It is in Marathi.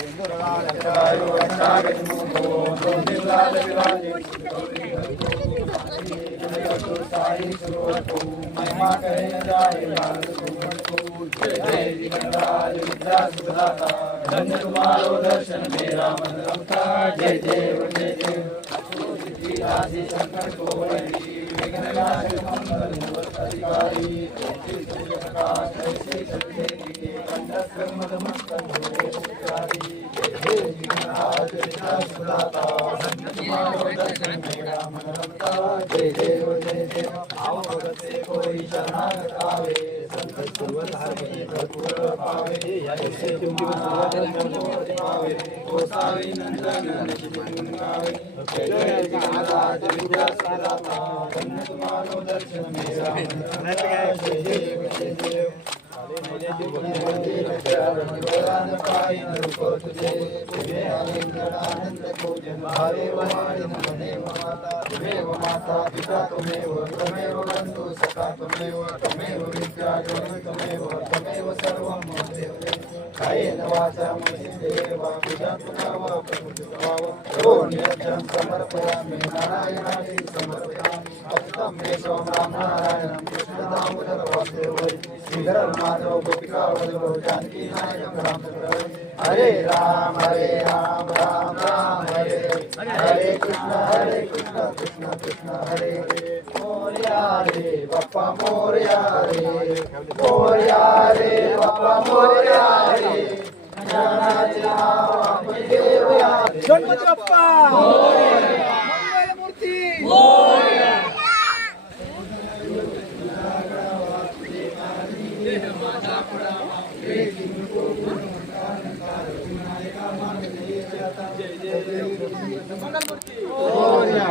धन्य तुम्हारो दर्शन मेरा मन रमता। जय देव जय देव आदि शंकर को विघ्न नाशक मंगल मूर्त अधिकारी प्रकाश ऐसे सत्य के कंठस्थ मदमस्तक धन्य तुम्हारो दर्शन मेरा मन रमता। जय देव जय देव आवत से कोई शरणागत आवे संत सुरवत हरि भरपूर पावे। ऐसे पावे गोसावी नंदन निशित गावे। जय जगन्नाथ विद्या साराता धन्य तुम्हारो दर्शन मेरा मन रमता। जय देव जय देव माता पिता त्वमेव त्वमेव बंधु सखा त्वमेव त्वमेव विद्या त्वमेव त्वमेव सर्वं मम देव। कायेन वाचा मनसेन्द्रियेण वा पूजां कर्म प्रकृतिस्वभाव नित्यं समर्पयामि नारायणाय समर्पयामि। अच्युतं केशवं रामनारायणं कृष्णदामोदरं वासुदेवं श्रीधरं माधवं गोपिका वल्लभं जानकी नायकं रामचन्द्रं। हरे राम राम राम हरे हरे कृष्ण कृष्ण कृष्ण हरे हरे। मोरया रे बाप्पा मोरया रे मोरया रे बाप्पा मोरया रे ज्ञानाचे नाव आपले देवया रे। गणपती बाप्पा मोरया मंगलमूर्ती मोरया। जय जय मंगलमूर्ती मोरया।